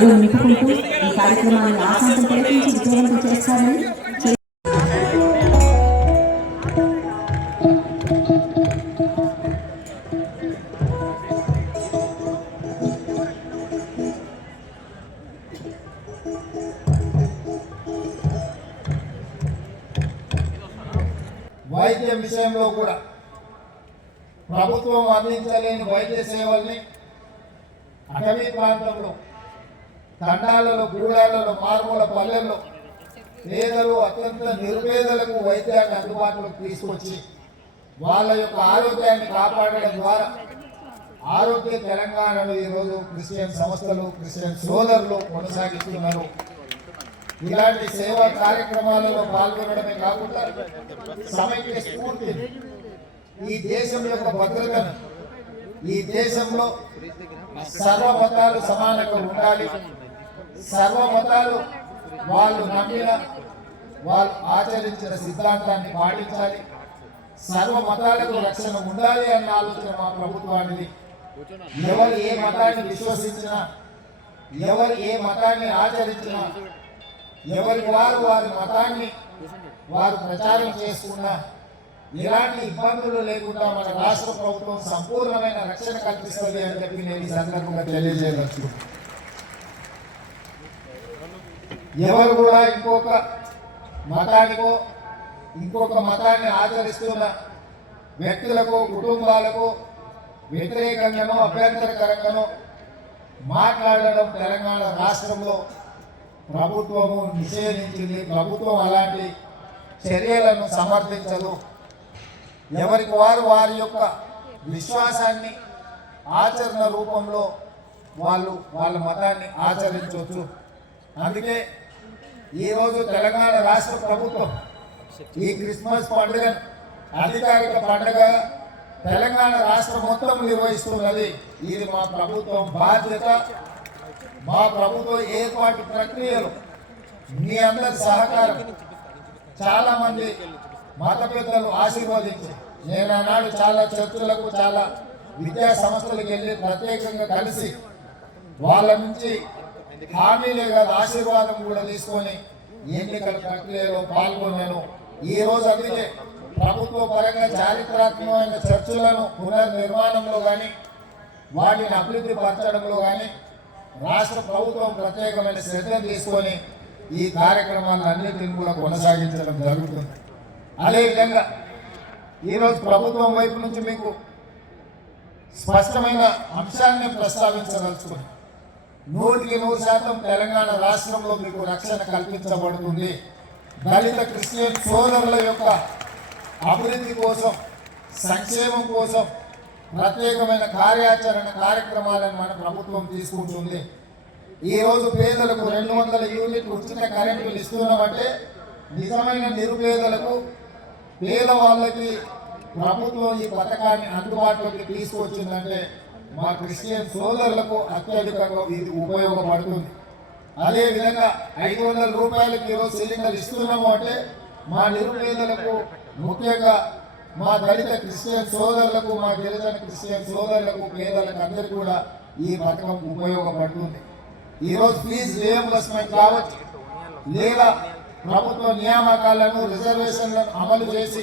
గడువు నింపుకుంటూ ఈ కార్యక్రమాన్ని ఆశాంతం ప్రకటించి విజయవంతం చేస్తారని వైద్య విషయంలో కూడా ప్రభుత్వం అందించలేని వైద్య సేవల్ని అటవీ ప్రాంతంలో, తండాలలో, గూడాలలో, మారుమూల పల్లెల్లో పేదలు, అత్యంత నిరుపేదలకు వైద్యాన్ని అందుబాటులోకి తీసుకొచ్చి వాళ్ళ యొక్క ఆరోగ్యాన్ని కాపాడడం ద్వారా ఆరోగ్య తెలంగాణలో ఈరోజు క్రిస్టియన్ సంస్థలు, క్రిస్టియన్ సోదరులు కొనసాగిస్తున్నారు. ఇలాంటి సేవా కార్యక్రమాలలో పాల్గొనడమే కాకుండా సమైక్య స్ఫూర్తి, ఈ దేశం యొక్క భద్రతను, ఈ దేశంలో సర్వమతాలు సమానంగా ఉండాలి, సర్వమతాలు వాళ్ళు నమ్మిన, వాళ్ళు ఆచరించిన సిద్ధాంతాన్ని పాటించాలి, సర్వమతాలకు రక్షణ ఉండాలి అన్న ఆలోచన మా ప్రభుత్వానికి. ఎవరు ఏ మతాన్ని విశ్వసించినా, ఎవరు ఏ మతాన్ని ఆచరించినా, ఎవరికి వారి మతాన్ని వారు ప్రచారం చేసుకున్నా ఎలాంటి ఇబ్బందులు లేకుండా మన రాష్ట్ర ప్రభుత్వం సంపూర్ణమైన రక్షణ కల్పిస్తుంది అని చెప్పి నేను ఈ సందర్భంగా తెలియజేయవచ్చు. ఎవరు కూడా ఇంకొక మతానికో, ఇంకొక మతాన్ని ఆచరిస్తున్న వ్యక్తులకు, కుటుంబాలకు వ్యతిరేకంగానో, అభ్యంతరకరంగానో మాట్లాడడం తెలంగాణ రాష్ట్రంలో ప్రభుత్వము నిషేధించింది. ప్రభుత్వం అలాంటి చర్యలను సమర్థించదు. ఎవరికి వారు వారి యొక్క విశ్వాసాన్ని ఆచరణ రూపంలో వాళ్ళ మతాన్ని ఆచరించవచ్చు. అందుకే ఈరోజు తెలంగాణ రాష్ట్ర ప్రభుత్వం ఈ క్రిస్మస్ పండుగను అధికారిక పండుగ తెలంగాణ రాష్ట్రం మొత్తం నిర్వహిస్తున్నది. ఇది మా ప్రభుత్వం బాధ్యత. మా ప్రభుత్వ ఏర్పాటు ప్రక్రియలు మీ అందరి సహకారం, చాలా మంది మత పెద్దలు ఆశీర్వదించి, నేను ఆనాడు చాలా చర్చలకు, చాలా విద్యా సంస్థలకు వెళ్ళి ప్రత్యేకంగా కలిసి వాళ్ళ నుంచి హామీలే కాదు ఆశీర్వాదం కూడా తీసుకొని ఎన్నికల ప్రక్రియలో పాల్గొన్నాను. ఈరోజు అందుకే ప్రభుత్వ పరంగా చారిత్రాత్మకమైన చర్చలను పునర్నిర్మాణంలో కానీ, వాటిని అభివృద్ధి పరచడంలో కానీ రాష్ట్ర ప్రభుత్వం ప్రత్యేకమైన శ్రద్ధ తీసుకొని ఈ కార్యక్రమాలన్నింటినీ కూడా కొనసాగించడం జరుగుతుంది. అదేవిధంగా ఈరోజు ప్రభుత్వం వైపు నుంచి మీకు స్పష్టమైన అంశాన్ని ప్రస్తావించదలుచుకుని, 100% తెలంగాణ రాష్ట్రంలో మీకు రక్షణ కల్పించబడుతుంది. దళిత క్రిస్టియన్ సోదరుల యొక్క అభివృద్ధి కోసం, సంక్షేమం కోసం ప్రత్యేకమైన కార్యక్రమాలను మన ప్రభుత్వం తీసుకుంటుంది. ఈరోజు పేదలకు 200 యూనిట్లు ఉచిత కరెంటులు ఇస్తున్నామంటే నిజమైన నిరుపేదలకు, పేదవాళ్ళకి ప్రభుత్వం ఈ పథకాన్ని అందుబాటులోకి తీసుకొచ్చిందంటే మా క్రిస్టియన్ సోదరులకు అత్యధికంగా ఇది ఉపయోగపడుతుంది. అదేవిధంగా 500 రూపాయలకి ఈరోజు సిలిండర్ ఇస్తున్నాము అంటే మా నిరుపేదలకు, ముఖ్యంగా మా దళిత క్రిస్టియన్ సోదరులకు, మా గిరిజన క్రిస్టియన్ సోదరులకు, పేదలకు అందరికీ కూడా ఈ పథకం ఉపయోగపడుతుంది. ఈరోజు ఫీజు రియంబర్స్మెంట్ కావచ్చు, లేదా ప్రభుత్వ నియామకాలను, రిజర్వేషన్లను అమలు చేసి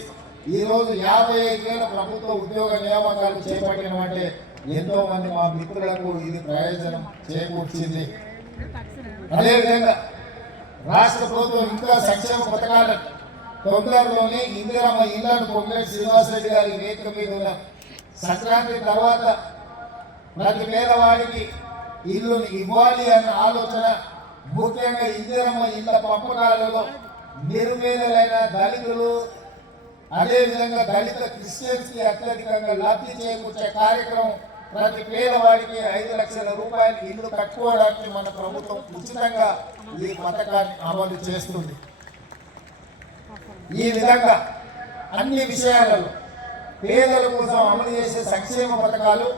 ఈరోజు 55,000 ప్రభుత్వ ఉద్యోగ నియామకాలు చేపట్టినమంటే ఎంతో మంది మా మిత్రులకు ఇది ప్రయోజనం చేకూర్చింది. అదేవిధంగా రాష్ట్ర ప్రభుత్వం ఇంకా సంక్షేమ పథకాలను తొందరలోనే ఇందిరమ్మ ఇళ్లను పొంగేటి శ్రీనివాసరెడ్డి గారి వేదిక మీద ఉన్న సంక్రాంతి తర్వాత ప్రతి పేదవాడికి ఇల్లుని ఇవ్వాలి అన్న ఆలోచన, ముఖ్యంగా ఇందిరమ్మ ఇళ్ల పంపకాలలో నిరుపేదలైన దళితులు, అదేవిధంగా దళిత క్రిస్టియన్స్కి అత్యధికంగా లబ్ధి చేకూర్చే కార్యక్రమం, ప్రతి పేదవాడికి 5 లక్షల రూపాయలు ఇల్లు కట్టుకోవడానికి మన ప్రభుత్వం ఉచితంగా ఈ పథకాన్ని అమలు చేస్తుంది. ఈ విధంగా అన్ని విషయాలలో పేదల కోసం అమలు చేసే సంక్షేమ పథకాలు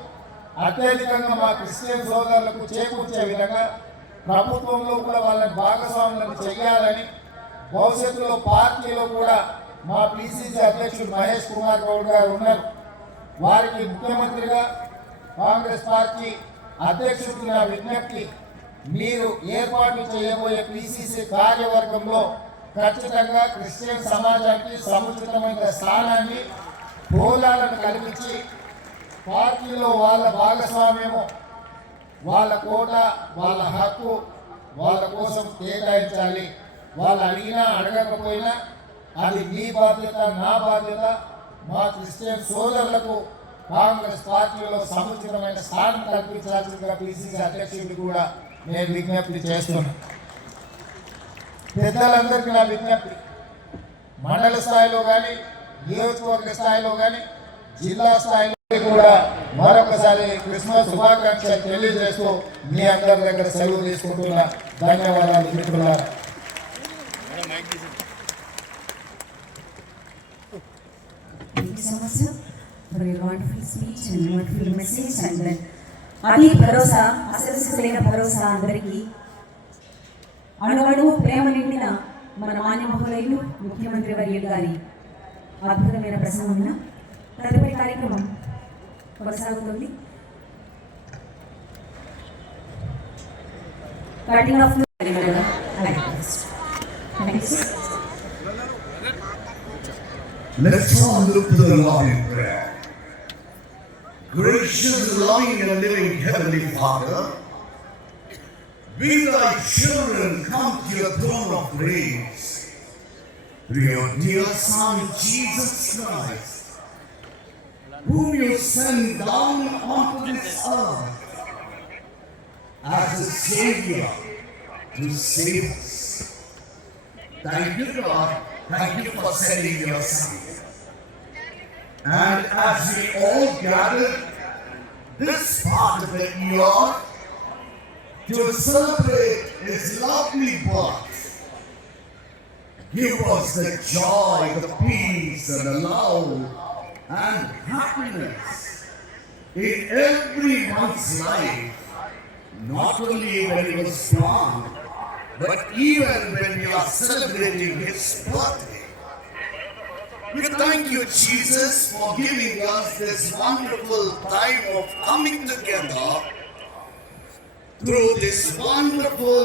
అత్యధికంగా మా క్రిస్టియన్ సోదరులకు చేకూర్చే విధంగా ప్రభుత్వంలో కూడా వాళ్ళని భాగస్వాములను చేయాలని, భవిష్యత్తులో పార్టీలో కూడా మా పిసిసి అధ్యక్షుడు మహేష్ కుమార్ గౌడ్ గారు ఉన్నారు. వారికి ముఖ్యమంత్రిగా కాంగ్రెస్ పార్టీ అధ్యక్షుడికి నా విజ్ఞప్తి, మీరు ఏర్పాటు చేయబోయే పిసిసి కార్యవర్గంలో ఖచ్చితంగా క్రిస్టియన్ సమాజానికి సముచితమైన స్థానాన్ని హోదాలను కల్పించి పార్టీలో వాళ్ళ భాగస్వామ్యము, వాళ్ళ కోట, వాళ్ళ హక్కు వాళ్ళ కోసం కేటాయించాలి. వాళ్ళు అడిగినా అడగకపోయినా అది మీ బాధ్యత, నా బాధ్యత. మా క్రిస్టియన్ సోదరులకు కాంగ్రెస్ పార్టీలో సముచితమైన స్థానం కల్పించాల్సిందిగా పిసిసి అధ్యక్షుడికి కూడా నేను విజ్ఞప్తి చేస్తున్నాను. పెద్దలందరికీ నా విజ్ఞప్తి, మండల స్థాయిలో కానీ, నియోజకవర్గ స్థాయిలో కానీ, జిల్లా స్థాయిలో కూడా మరొకసారి క్రిస్మస్ శుభాకాంక్షలు తెలియజేస్తూ మీ అందరి దగ్గర సెలవు తీసుకుంటున్నా. ధన్యవాదాలు మిత్రులారా. Thank you so much, sir, for your wonderful speech and wonderful message. And అది భరోసా, అసలు భరోసా అందరికీ అణువణువు ప్రేమ నిండిన మన మాన్యమహోదయులు ముఖ్యమంత్రి వర్యులు గారి అద్భుతమైన ప్రసంగం. తదుపరి కార్యక్రమం కొనసాగుతుంది. Cutting of Let's all look to the Lord in prayer. Gracious, loving, and living Heavenly Father, we thy children come to your throne of grace through your dear Son Jesus Christ, whom you sent down onto this earth as a Savior to save us. Thank you, God. Thank you for sending your Son. And as we all gather this part of the year to celebrate His lovely birth, give us the joy, the peace, and the love and happiness in everyone's life, not only when He was born, but even when we are celebrating His birthday. We thank you, Jesus, for giving us this wonderful time of coming together through this wonderful